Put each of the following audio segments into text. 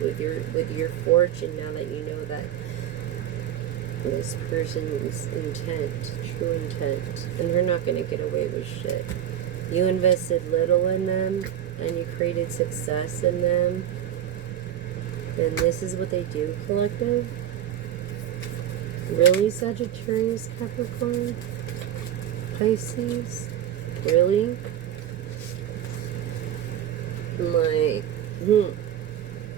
with your fortune, now that you know that this person's intent, true intent, and they're not going to get away with shit. You invested little in them, and you created success in them, and this is what they do, collective? Really, Sagittarius, Capricorn, Pisces? Really? Like,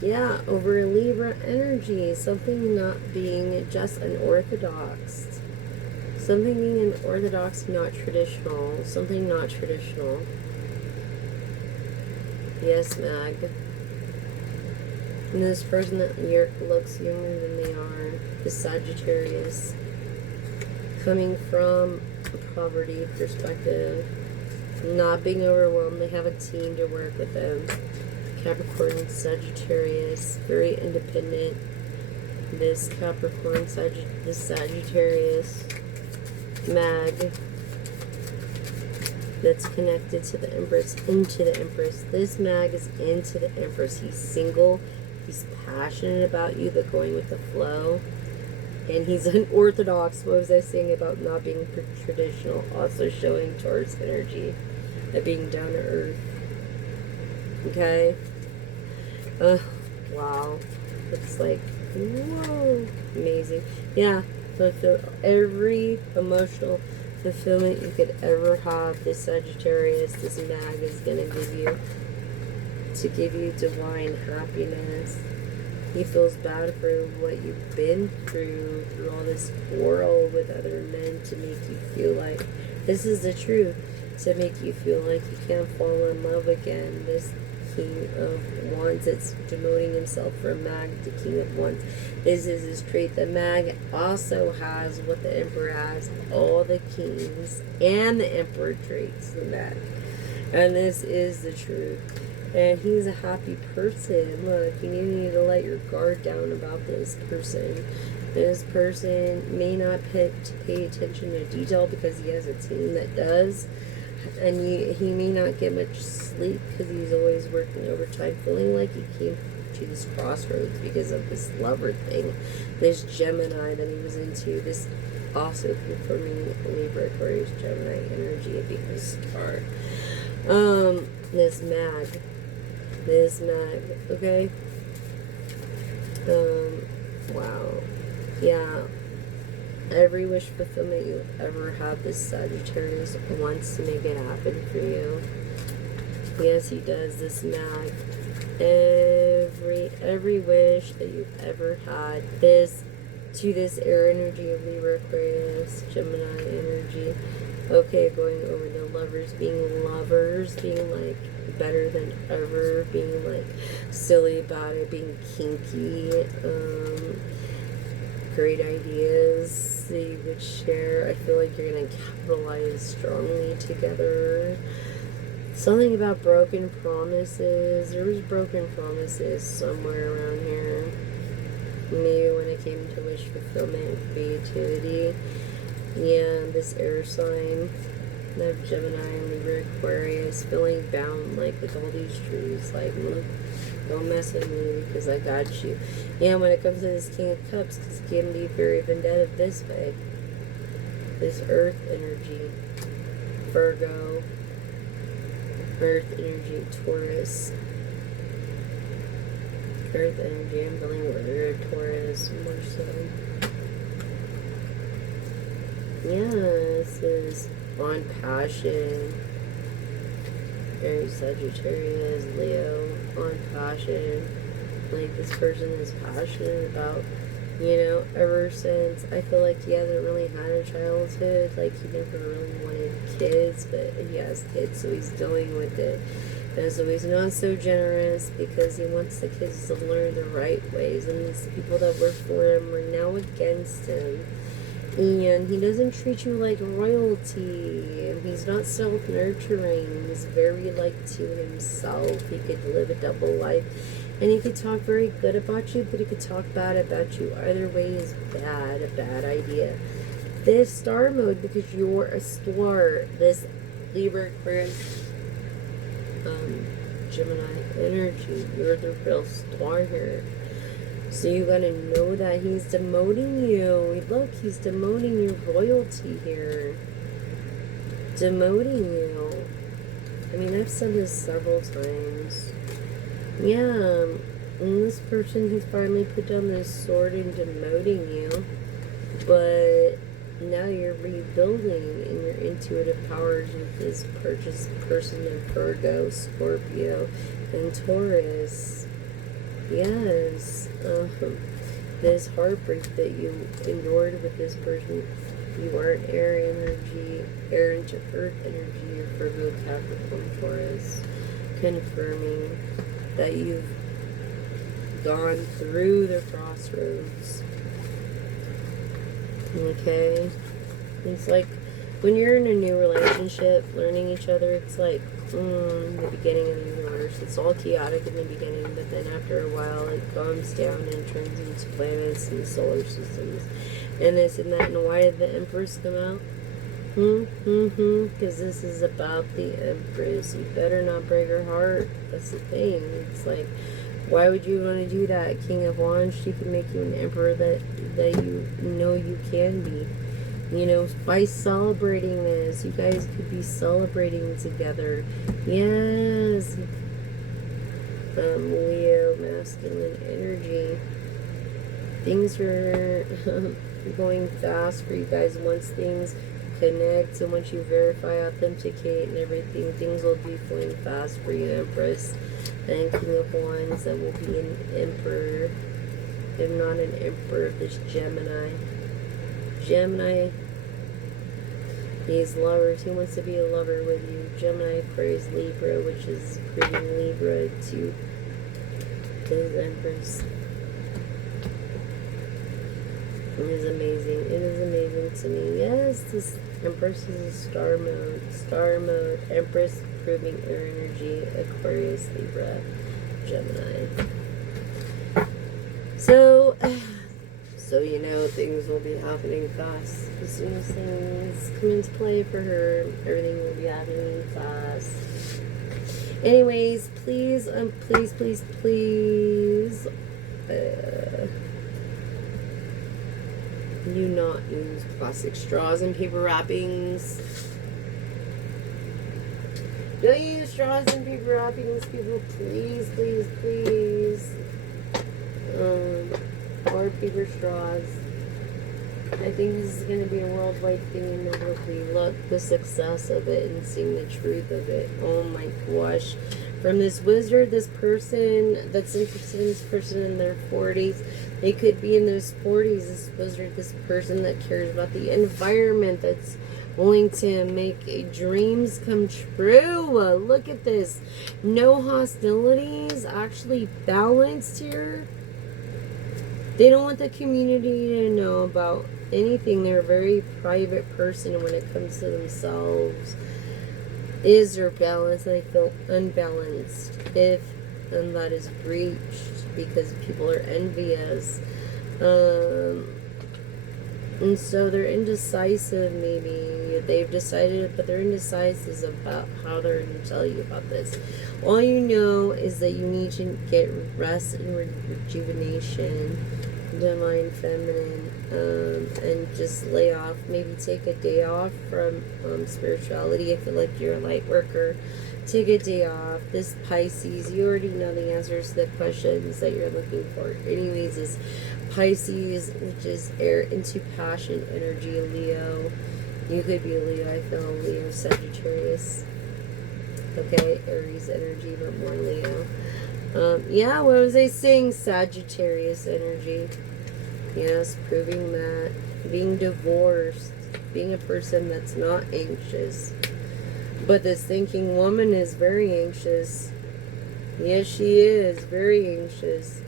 yeah, over Libra energy, something not being just unorthodox. Something being unorthodox, not traditional. Something not traditional. Yes, Mag. And this person that looks younger than they are, the Sagittarius, coming from a poverty perspective, not being overwhelmed, they have a team to work with them. Capricorn, Sagittarius, very independent. This Capricorn, this Sagittarius, Mag, that's connected to the Empress, into the Empress. This Mag is into the Empress. He's single. He's passionate about you, but going with the flow. And he's unorthodox. What was I saying about not being traditional? Also showing Taurus energy of being down to earth. Okay? Wow. It's like, whoa. Amazing. Yeah. Fulfill every emotional fulfillment you could ever have. This Sagittarius, this Mag is going to give you, to give you divine happiness. He feels bad for what you've been through all this quarrel with other men, to make you feel like, this is the truth, to make you feel like you can't fall in love again. This King of Wands, it's demoting himself from Mag to King of Wands. This is his trait. The Mag also has what the Emperor has, all the kings and the Emperor traits, the Mag. And this is the truth. And he's a happy person. Look, you need to let your guard down about this person. This person may not pay attention to detail because he has a team that does. And he may not get much sleep because he's always working overtime, feeling like he came to this crossroads because of this lover thing. This Gemini that he was into. This also confirming Libra, Aquarius, Gemini energy of being a star. This Mag. This Mag, okay? Wow. Yeah. Every wish fulfillment you ever have, this Sagittarius wants to make it happen for you. Yes, he does, this Mag. Every wish that you've ever had, to this air energy of Libra, Aquarius, Gemini energy. Okay, going over the lovers, being like better than ever, being like silly about it, being kinky, great ideas that you would share. I feel like you're going to capitalize strongly together. Something about broken promises. There was broken promises somewhere around here. Maybe when it came to wish fulfillment, creativity. Yeah, this air sign of Gemini, Libra, Aquarius, feeling bound like with all these trees. Like, look, don't mess with me because I got you. Yeah, when it comes to this King of Cups, because it can be very vendetta this way. This Earth energy, Virgo, Earth energy, Taurus. Earth energy, I'm feeling Virgo, Taurus, more so. Yeah, this is on passion. Very Sagittarius, Leo, on passion. Like, this person is passionate about, ever since, I feel like he hasn't really had a childhood. Like, he never really wanted kids, but he has kids, so he's dealing with it. And so he's not so generous because he wants the kids to learn the right ways, and these people that work for him are now against him. And he doesn't treat you like royalty. And he's not self-nurturing. He's very to himself. He could live a double life. And he could talk very good about you, but he could talk bad about you. Either way is bad, a bad idea. This star mode, because you're a star. This Libra, Aquarius, Gemini energy. You're the real star here. So you gotta know that he's demoting you. Look, he's demoting your royalty here. Demoting you. I mean, I've said this several times. Yeah, and this person has finally put down this sword and demoting you. But now you're rebuilding in your intuitive powers with this person of Virgo, Scorpio, and Taurus. Yes. This heartbreak that you endured with this person, you are an air energy, air into earth energy, or Virgo, Capricorn, Taurus, confirming that you've gone through the crossroads. Okay? It's like when you're in a new relationship, learning each other, it's like the beginning of the universe. It's all chaotic in the beginning, but then after a while it calms down and turns into planets and solar systems and this and that. And why did the Empress come out? Because this is about the Empress. You better not break her heart. That's the thing. It's like, why would you want to do that? King of Wands, she can make you an emperor that you know you can be. You know, by celebrating this, you guys could be celebrating together. Yes. Leo, masculine energy. Things are going fast for you guys. Once things connect and once you verify, authenticate, and everything, things will be flowing fast for you, Empress. And King of Wands, that will be an emperor, if not an emperor, this Gemini. Gemini, he's lovers. He wants to be a lover with you. Gemini, Aquarius, Libra, which is proving Libra to his Empress. It is amazing. It is amazing to me. Yes, this Empress is a star mode. Star mode. Empress proving air energy. Aquarius, Libra, Gemini. So you know things will be happening fast. As soon as things come into play for her, everything will be happening fast. Anyways, please, please, do not use plastic straws and paper wrappings. Don't use straws and paper wrappings, people. Please, please, please. Or paper straws. I think this is going to be a worldwide thing, and then if we look the success of it and seeing the truth of it. Oh my gosh. From this wizard, this person that's interested in this person in their 40s, they could be in those 40s, this wizard, this person that cares about the environment, that's willing to make dreams come true. Look at this. No hostilities, actually balanced here. They don't want the community to know about anything. They're a very private person, and when it comes to themselves, is there balance? And they feel unbalanced if and that is breached because people are envious. And so they're indecisive, maybe. They've decided, but they're indecisive about how they're going to tell you about this. All you know is that you need to get rest and rejuvenation, divine feminine, and just lay off. Maybe take a day off from spirituality. I feel like you're a light worker. Take a day off. This Pisces, you already know the answers to the questions that you're looking for. Anyways, this Pisces, which is air into passion energy, Leo. You could be a Leo. I feel Leo, Sagittarius. Okay, Aries energy, but more Leo. Yeah, what was I saying? Sagittarius energy. Yes, proving that. Being divorced. Being a person that's not anxious. But this thinking woman is very anxious. Yes, she is. Very anxious.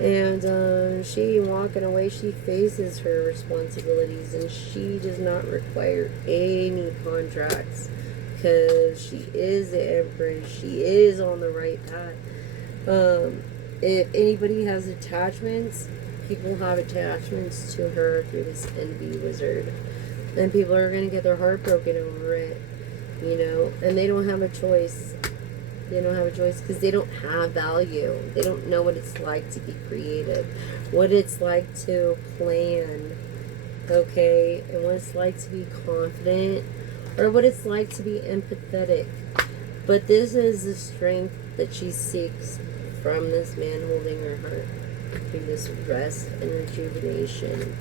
And she walking away, she faces her responsibilities, and she does not require any contracts because she is the Empress. She is on the right path. If anybody has attachments, people have attachments to her through this envy wizard, and people are going to get their heart broken over it, you know, and they don't have a choice. They don't have a choice because they don't have value. They don't know what it's like to be creative, what it's like to plan, okay, and what it's like to be confident, or what it's like to be empathetic. But this is the strength that she seeks from this man holding her heart, through this rest and rejuvenation.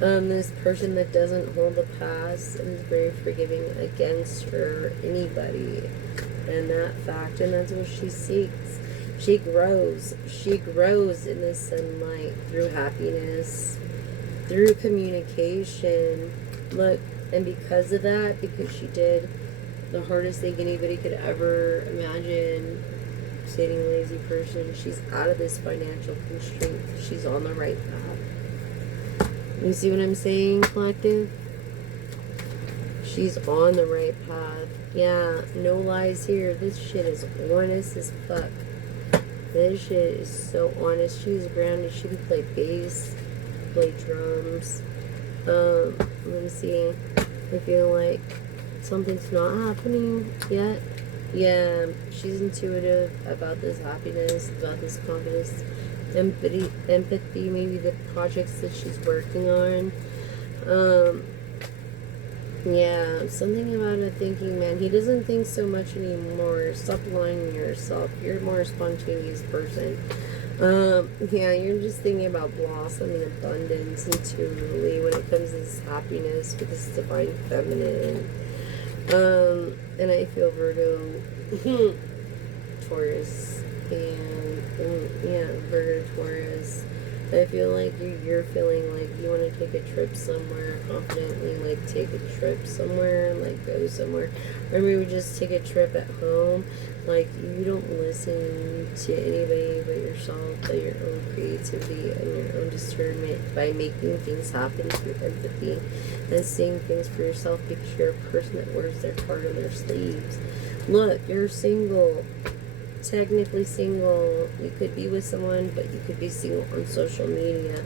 This person that doesn't hold the past and is very forgiving against her, anybody, and that fact, and that's what she seeks. She grows in the sunlight, through happiness, through communication. Look, and because of that, because she did the hardest thing anybody could ever imagine, stating lazy person, she's out of this financial constraint. She's on the right path. You see what I'm saying, collective? She's on the right path. Yeah, no lies here. This shit is honest as fuck. This shit is so honest. She's grounded. She can play bass, play drums. Let me see. I feel like something's not happening yet. Yeah, she's intuitive about this happiness, about this confidence, empathy, maybe the projects that she's working on. Yeah, something about a thinking man. He doesn't think so much anymore. Stop lying to yourself. You're a more spontaneous person. Yeah, you're just thinking about blossoming abundance intuitively when it comes to this happiness with this divine feminine. And I feel Virgo, Taurus, and yeah, Virgo, Taurus. I feel like you're feeling like you want to take a trip somewhere confidently, like take a trip somewhere, like go somewhere, or maybe just take a trip at home. Like you don't listen to anybody but yourself, but your own creativity and your own discernment by making things happen through empathy and seeing things for yourself, because you're a person that wears their heart on their sleeves. Look, you're single. Technically single. You could be with someone, but you could be single on social media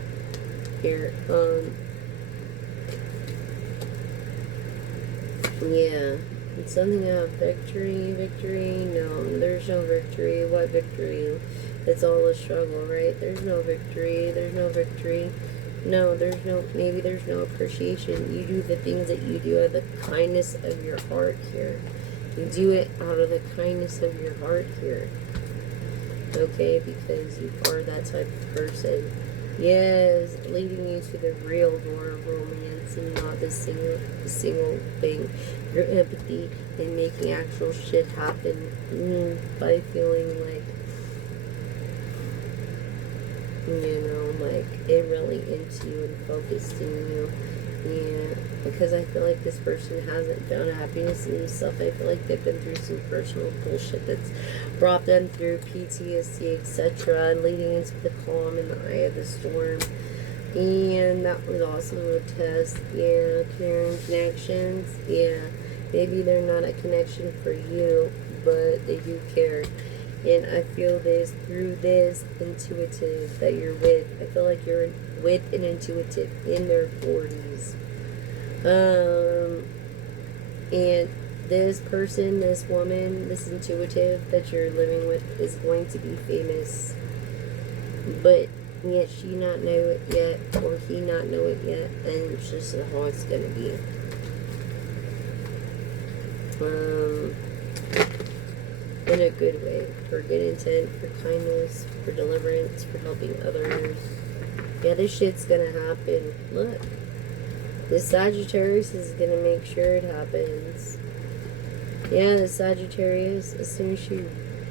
here. Yeah, it's something about victory. No, there's no victory. What victory? It's all a struggle, right? There's no victory. No, maybe there's no appreciation. You do the things that you do out of the kindness of your heart here. You do it out of the kindness of your heart here. Okay, because you are that type of person. Yes, leading you to the real door of romance and not the single thing. Your empathy and making actual shit happen by feeling like, like it really into you and focused in you. Yeah, because I feel like this person hasn't found happiness in themselves. I feel like they've been through some personal bullshit that's brought them through PTSD, etc., and leading into the calm in the eye of the storm. And that was also a test. Yeah, caring connections. Yeah, maybe they're not a connection for you, but they do care. And I feel this through this intuitive that you're with. I feel like you're with an intuitive in their 40s. And this person, this woman, this intuitive that you're living with is going to be famous. But yet she not know it yet, or he not know it yet, and it's just how it's going to be. In a good way, for good intent, for kindness, for deliverance, for helping others. Yeah, this shit's gonna happen. Look, this Sagittarius is gonna make sure it happens. Yeah, the Sagittarius, as soon as she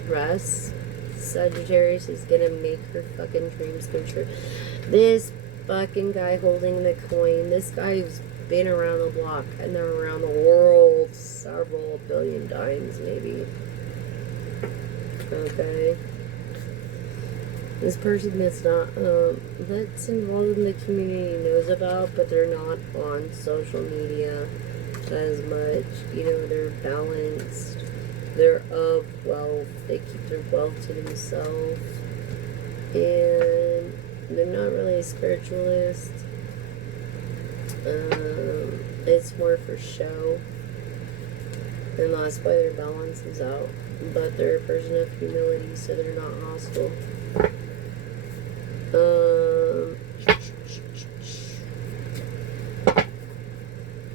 rests, Sagittarius is gonna make her fucking dreams come true. This fucking guy holding the coin, this guy's been around the block, and they're around the world several billion times, maybe. Okay. This person that's not, that's involved in the community knows about, but they're not on social media as much. They're balanced. They're of wealth. They keep their wealth to themselves. And they're not really a spiritualist. It's more for show. And that's why their balance is out. but they're a person of humility, so they're not hostile.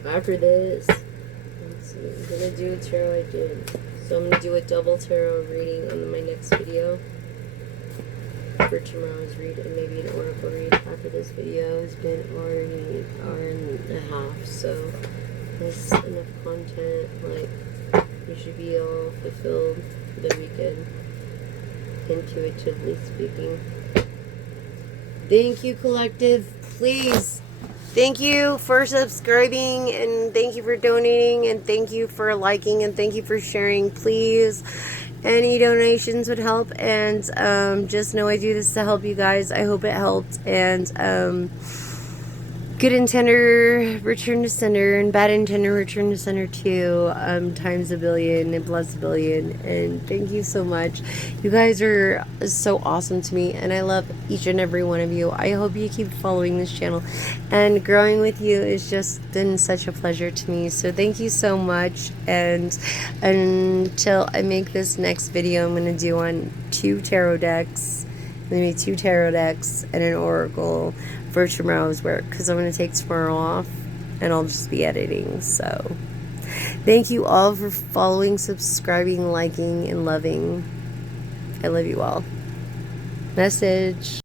After this, let's see, I'm gonna do a tarot I did. So I'm gonna do a double tarot reading on my next video for tomorrow's read, and maybe an oracle read after this video has been already an hour and a half. So that's enough content. Like, you should be all fulfilled for the weekend, intuitively speaking. Thank you, collective. Please. Thank you for subscribing, and thank you for donating, and thank you for liking, and thank you for sharing. Please, any donations would help, and just know I do this to help you guys. I hope it helped, and good intender return to sender, and bad intender return to sender too, times a billion and plus a billion. And thank you so much. You guys are so awesome to me, and I love each and every one of you. I hope you keep following this channel, and growing with you is just been such a pleasure to me. So thank you so much, and until I make this next video, I'm going to do on 2 tarot decks. Maybe 2 tarot decks and an oracle for tomorrow's work, because I'm going to take tomorrow off and I'll just be editing. So thank you all for following, subscribing, liking, and loving. I love you all. Message.